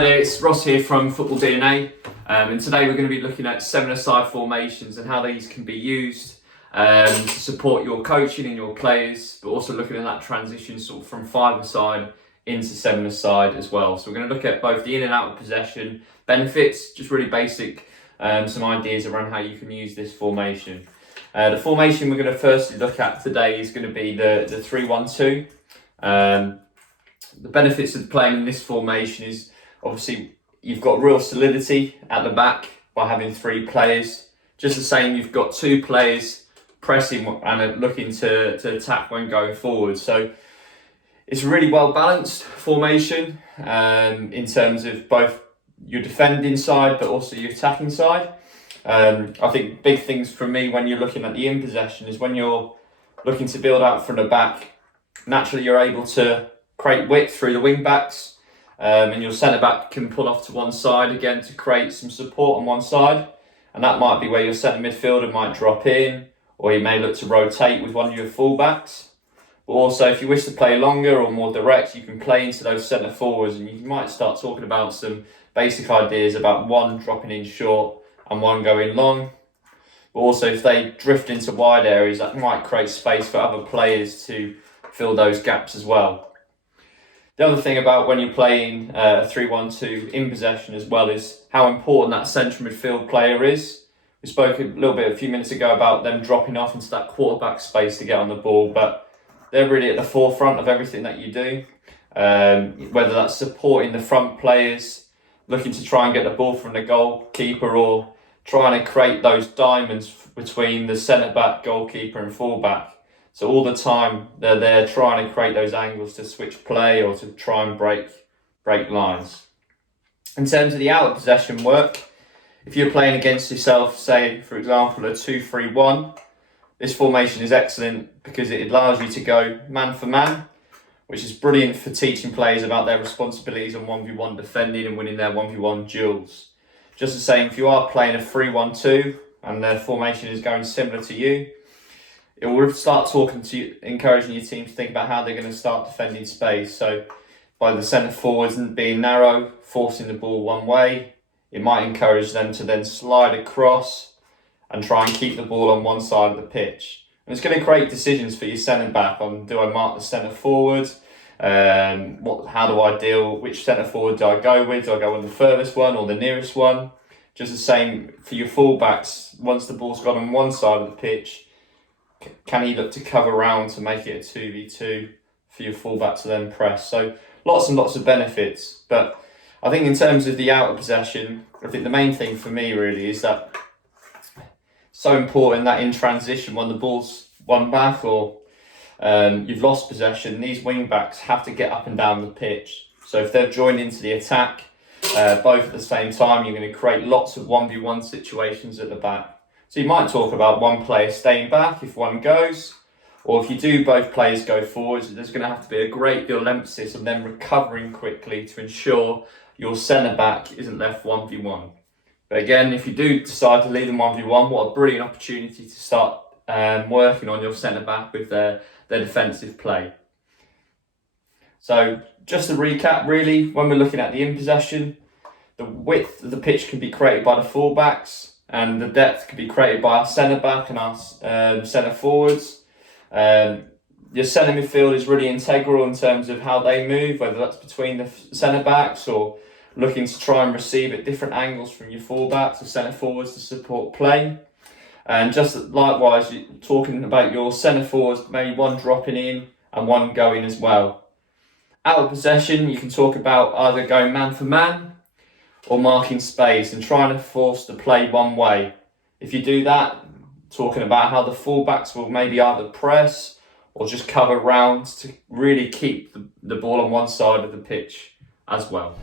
Hi there, it's Ross here from Football DNA, and today we're going to be looking at 7-a-side formations and how these can be used to support your coaching and your players, but also looking at that transition sort of from 5-a-side into 7-a-side as well. So we're going to look at both the in and out of possession benefits, just really basic, some ideas around how you can use this formation. The formation we're going to firstly look at today is going to be the 3-1-2. The benefits of playing in this formation is obviously you've got real solidity at the back by having 3 players. Just the same, you've got 2 players pressing and looking to attack when going forward. So it's a really well balanced formation in terms of both your defending side but also your attacking side. I think big things for me when you're looking at the in possession is when you're looking to build out from the back, naturally you're able to create width through the wing backs, and your centre back can pull off to one side again to create some support on one side, and that might be where your centre midfielder might drop in, or you may look to rotate with one of your full backs. But also if you wish to play longer or more direct, you can play into those centre forwards, and you might start talking about some basic ideas about one dropping in short and one going long. But also if they drift into wide areas, that might create space for other players to fill those gaps as well. The other thing about when you're playing a 3-1-2 in possession as well is how important that central midfield player is. We spoke a little bit a few minutes ago about them dropping off into that quarterback space to get on the ball, but they're really at the forefront of everything that you do. Whether that's supporting the front players, looking to try and get the ball from the goalkeeper, or trying to create those diamonds between the centre-back, goalkeeper and full-back. So all the time they're there trying to create those angles to switch play or to try and break lines. In terms of the out of possession work, if you're playing against yourself, say for example a 2-3-1, this formation is excellent because it allows you to go man for man, which is brilliant for teaching players about their responsibilities on 1v1 defending and winning their 1v1 duels. Just the same, if you are playing a 3-1-2 and their formation is going similar to you, it will start talking to you, encouraging your team to think about how they're going to start defending space. So by the centre forwards being narrow, forcing the ball one way, it might encourage them to then slide across and try and keep the ball on one side of the pitch. And it's going to create decisions for your centre back on, do I mark the centre forward? How do I deal? Which centre forward do I go with? Do I go with the furthest one or the nearest one? Just the same for your full backs. Once the ball's got on one side of the pitch, can he look to cover round to make it a 2v2 for your fullback to then press? So lots and lots of benefits. But I think in terms of the out of possession, I think the main thing for me really is that it's so important that in transition, when the ball's won back or you've lost possession, these wing backs have to get up and down the pitch. So if they're joined into the attack, both at the same time, you're going to create lots of 1v1 situations at the back. So you might talk about one player staying back if one goes, or if you do both players go forwards, there's going to have to be a great deal of emphasis on them recovering quickly to ensure your centre-back isn't left 1v1. But again, if you do decide to leave them 1v1, what a brilliant opportunity to start working on your centre-back with their defensive play. So just to recap, really, when we're looking at the in possession, the width of the pitch can be created by the full-backs, and the depth can be created by our centre-back and our centre-forwards. Your centre midfield is really integral in terms of how they move, whether that's between the centre-backs or looking to try and receive at different angles from your full-backs or centre-forwards to support play. And just likewise, you're talking about your centre-forwards, maybe one dropping in and one going as well. Out of possession, you can talk about either going man for man or marking space and trying to force the play one way. If you do that, talking about how the fullbacks will maybe either press or just cover round to really keep the ball on one side of the pitch as well.